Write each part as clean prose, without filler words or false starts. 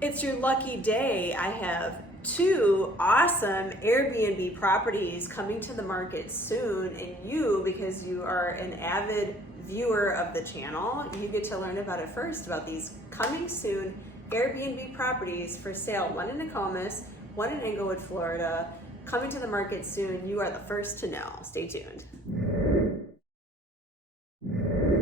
It's your lucky day. I have two awesome Airbnb properties coming to the market soon, and you, because you are an avid viewer of the channel, you get to learn about it first, about these coming soon Airbnb properties for sale. One in Nokomis, one in Englewood, Florida, coming to the market soon. You are the first to know. Stay tuned.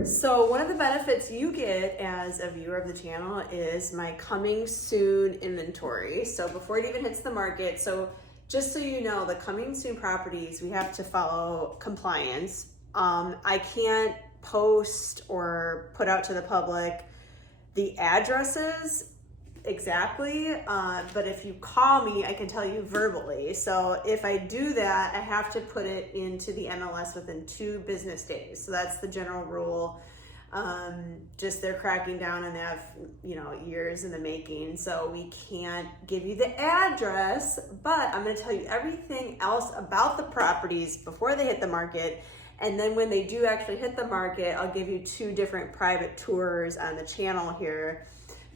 So one of the benefits you get as a viewer of the channel is my coming soon inventory. So before it even hits the market, so just so you know, the coming soon properties, we have to follow compliance. I can't post or put out to the public the addresses exactly, but if you call me, I can tell you verbally. So if I do that, I have to put it into the MLS within 2 business days. So that's the general rule. Just they're cracking down on that, years in the making. So we can't give you the address, but I'm going to tell you everything else about the properties before they hit the market. And then when they do actually hit the market, I'll give you 2 different private tours on the channel here.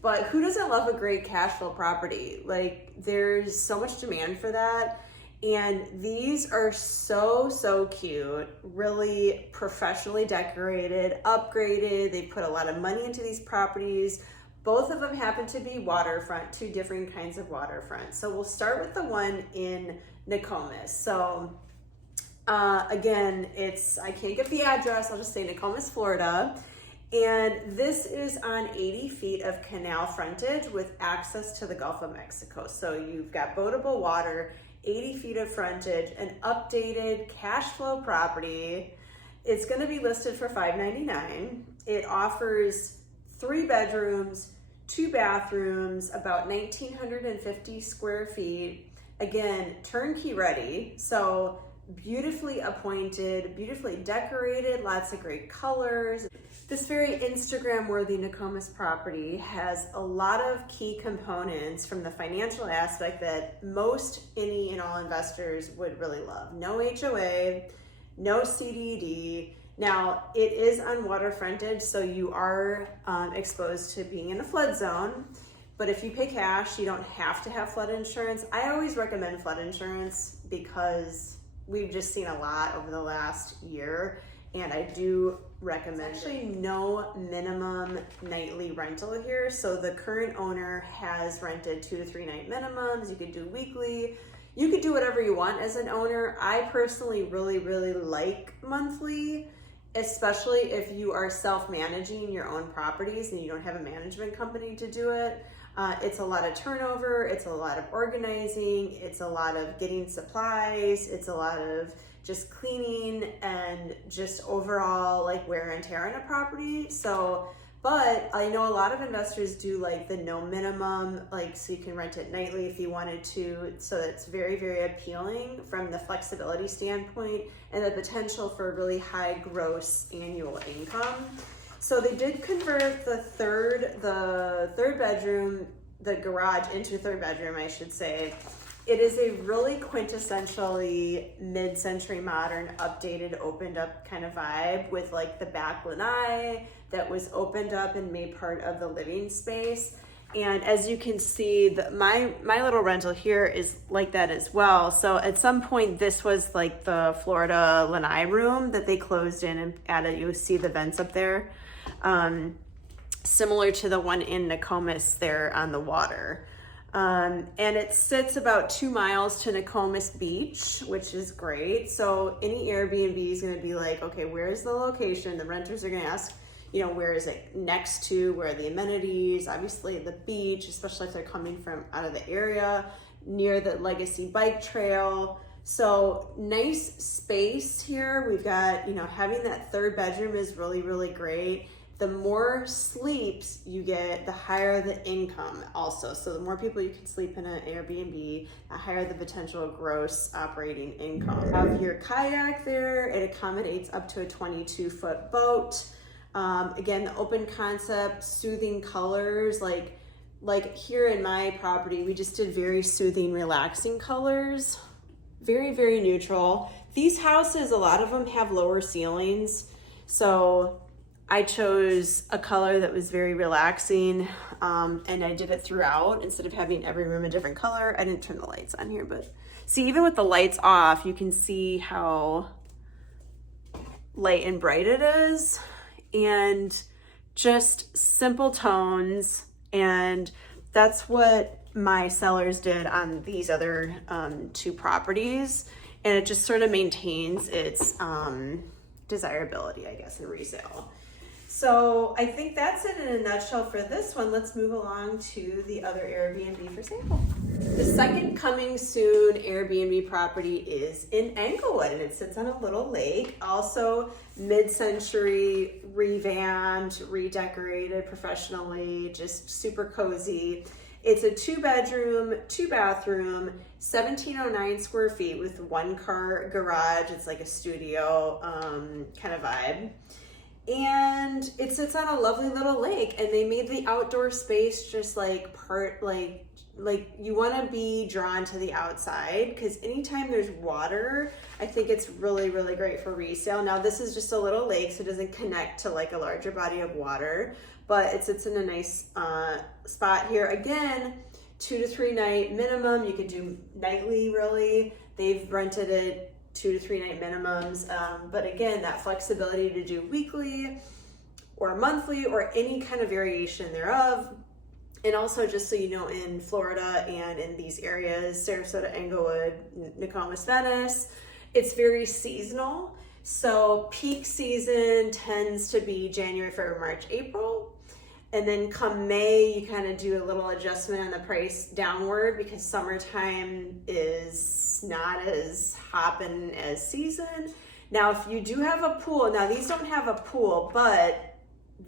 But who doesn't love a great cash flow property? Like, there's so much demand for that. And these are so cute, really professionally decorated, upgraded. They put a lot of money into these properties. Both of them happen to be waterfront, 2 different kinds of waterfront. So we'll start with the one in Nokomis. So again, I can't get the address, I'll just say Nokomis, Florida. And this is on 80 feet of canal frontage with access to the Gulf of Mexico. So you've got boatable water, 80 feet of frontage, an updated cash flow property. It's going to be listed for $599. It offers 3 bedrooms, 2 bathrooms, about 1,950 square feet. Again, turnkey ready. So beautifully appointed, beautifully decorated, lots of great colors. This very Instagram-worthy Nokomis property has a lot of key components from the financial aspect that most any and all investors would really love. No HOA, no CDD. Now, it is on water frontage, so you are exposed to being in a flood zone. But if you pay cash, you don't have to have flood insurance. I always recommend flood insurance because we've just seen a lot over the last year, and I do recommend actually no minimum nightly rental here. So the current owner has rented 2 to 3 night minimums. You could do weekly. You could do whatever you want as an owner. I personally really like monthly, especially if you are self-managing your own properties and you don't have a management company to do it. It's a lot of turnover, it's a lot of organizing, it's a lot of getting supplies, it's a lot of just cleaning and just overall like wear and tear on a property. So, but I know a lot of investors do like the no minimum, like so you can rent it nightly if you wanted to. So it's very appealing from the flexibility standpoint and the potential for really high gross annual income. So they did convert the third bedroom, the garage into a 3rd bedroom, I should say. It is a really quintessentially mid-century modern, updated, opened up kind of vibe with like the back lanai that was opened up and made part of the living space. And as you can see, my little rental here is like that as well. So at some point, this was like the Florida lanai room that they closed in and added. You see the vents up there. Similar to the one in Nokomis there on the water. And it sits about 2 miles to Nokomis Beach, which is great. So any Airbnb is going to be like, okay, where's the location? The renters are going to ask, where is it next to? Where are the amenities? Obviously the beach, especially if they're coming from out of the area, near the Legacy Bike Trail. So nice space here. We've got, having that 3rd bedroom is really great. The more sleeps you get, the higher the income also. So the more people you can sleep in an Airbnb, the higher the potential gross operating income. You have your kayak there. It accommodates up to a 22-foot boat. Again, the open concept, soothing colors, like here in my property, we just did very soothing, relaxing colors. Very neutral. These houses, a lot of them have lower ceilings. So I chose a color that was very relaxing. and I did it throughout instead of having every room a different color. I didn't turn the lights on here, but see, even with the lights off, you can see how light and bright it is, and just simple tones. And that's what my sellers did on these other 2 properties, and it just sort of maintains its desirability, I guess, in resale. So I think that's it in a nutshell for this one. Let's move along to the other Airbnb for sale. The second coming soon Airbnb property is in Englewood, and it sits on a little lake. Also mid-century, revamped, redecorated professionally, just super cozy. It's a 2-bedroom, 2-bathroom, 1,709 square feet with 1-car garage. It's like a studio kind of vibe. And it sits on a lovely little lake, and they made the outdoor space just like like you want to be drawn to the outside, because anytime there's water, I think it's really, really great for resale. Now this is just a little lake, so it doesn't connect to like a larger body of water, but it sits in a nice spot here. Again, 2 to 3 night minimum. You could do nightly, really. They've rented it 2 to 3 night minimums, but again, that flexibility to do weekly or monthly or any kind of variation thereof. And also, just so you know, in Florida and in these areas, Sarasota, Englewood, Nokomis, Venice, it's very seasonal. So peak season tends to be January, February, March, April. And then come May, you kind of do a little adjustment on the price downward, because summertime is not as hopping as season. Now, if you do have a pool, now these don't have a pool, but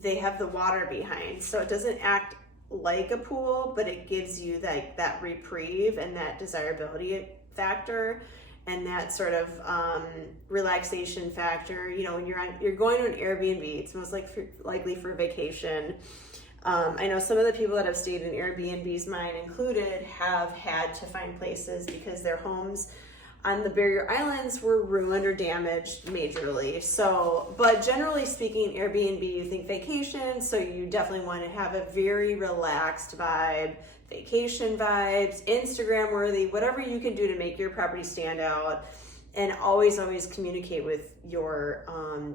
they have the water behind. So it doesn't act like a pool, but it gives you that reprieve and that desirability factor and that sort of relaxation factor. You know, when you're going to an Airbnb, it's most likely for vacation. I know some of the people that have stayed in Airbnbs, mine included, have had to find places because their homes on the barrier islands were ruined or damaged majorly. So, but generally speaking, Airbnb, you think vacation, so you definitely want to have a very relaxed vibe, vacation vibes, Instagram worthy, whatever you can do to make your property stand out. And always communicate with your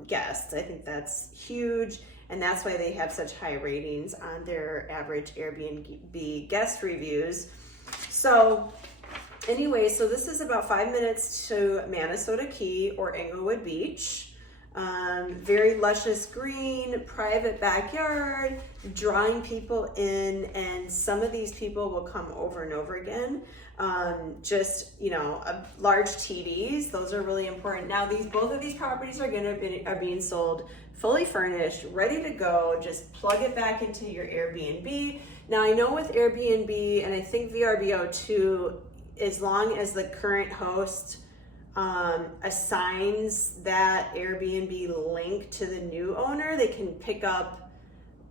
guests. I think that's huge. And that's why they have such high ratings on their average Airbnb guest reviews. So anyway, so this is about 5 minutes to Minnesota Key or Englewood Beach. Very luscious green, private backyard, drawing people in, and some of these people will come over and over again. Just, you know, large TVs, those are really important. Now both of these properties are being sold fully furnished, ready to go. Just plug it back into your Airbnb. Now I know with Airbnb, and I think VRBO too, as long as the current host assigns that Airbnb link to the new owner, they can pick up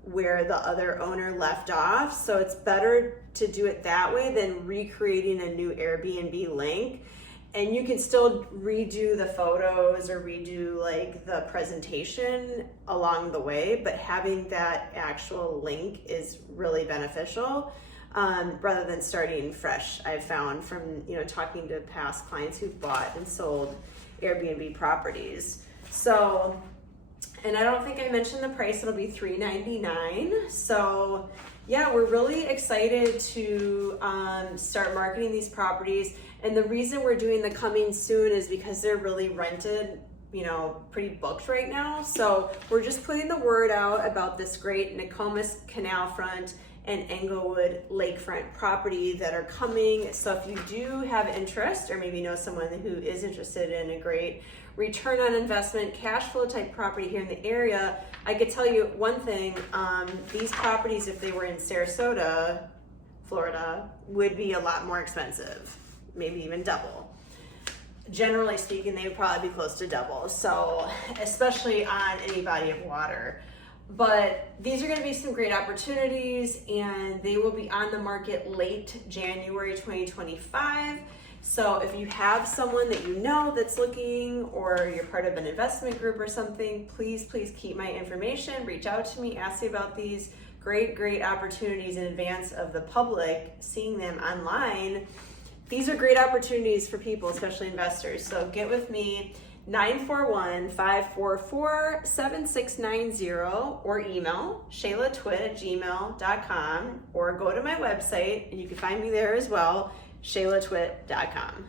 where the other owner left off. So it's better to do it that way than recreating a new Airbnb link. And you can still redo the photos or redo like the presentation along the way, but having that actual link is really beneficial. Rather than starting fresh, I've found from, you know, talking to past clients who've bought and sold Airbnb properties. So, and I don't think I mentioned the price, it'll be $399. So yeah, we're really excited to start marketing these properties. And the reason we're doing the coming soon is because they're really rented, you know, pretty booked right now. So we're just putting the word out about this great Nokomis canal front and Englewood lakefront property that are coming. So if you do have interest, or maybe know someone who is interested in a great return on investment, cash flow type property here in the area, I could tell you one thing, these properties, if they were in Sarasota, Florida, would be a lot more expensive, maybe even double. Generally speaking, they would probably be close to double. So especially on any body of water. But these are going to be some great opportunities, and they will be on the market late January 2025. So if you have someone that you know that's looking, or you're part of an investment group or something, please keep my information, reach out to me, ask me about these great opportunities in advance of the public seeing them online. These are great opportunities for people, especially investors. So get with me, 941-544-7690, or email shaylatwit@gmail.com, or go to my website and you can find me there as well, shaylatwit.com.